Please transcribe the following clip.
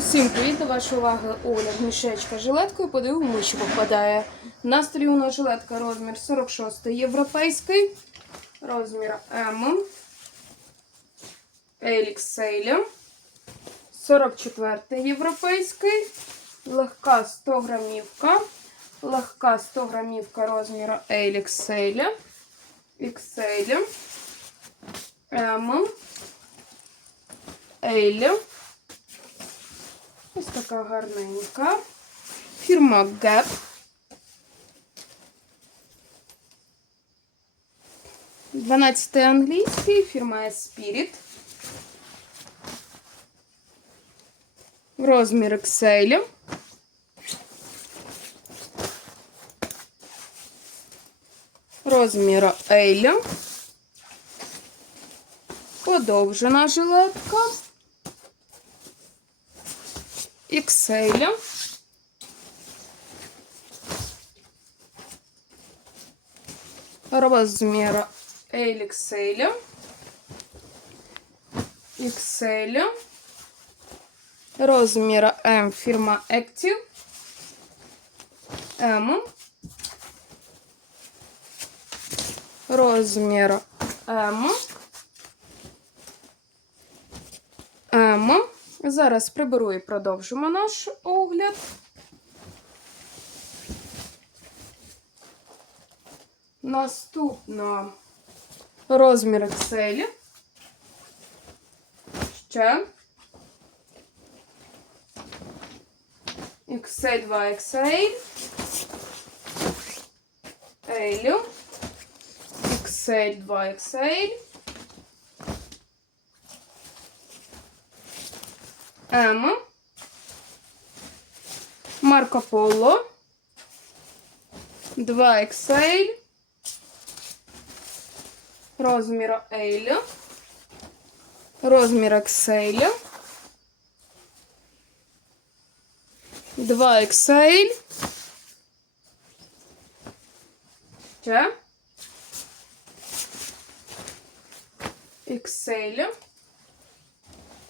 Усім привіт, до вашої уваги огляд мішечка жилеткою. Подивимо, що попадає. На столі у нас жилетка розмір 46 європейський, розмір М, XL, 44 європейський, легка 100 грамівка, легка 100 грамівка розміру XL, XL, М, L, Ось така гарненька. Фірма Gap. Дванадцятий англійський, фірма Spirit. Розмір XL. Розмір L. Подовжена жилетка. XL. Розмір LXL. XL. Розмір М фірма Active. М. Розмір М. М. Зараз приберу і продовжимо наш огляд. Наступно розмір Excel. Ще. XL 2 XL. L. XL 2 XL. М. Марко Поло. 2 XL. Розмір L. Розмір XL. 2 XL. Ще. XL.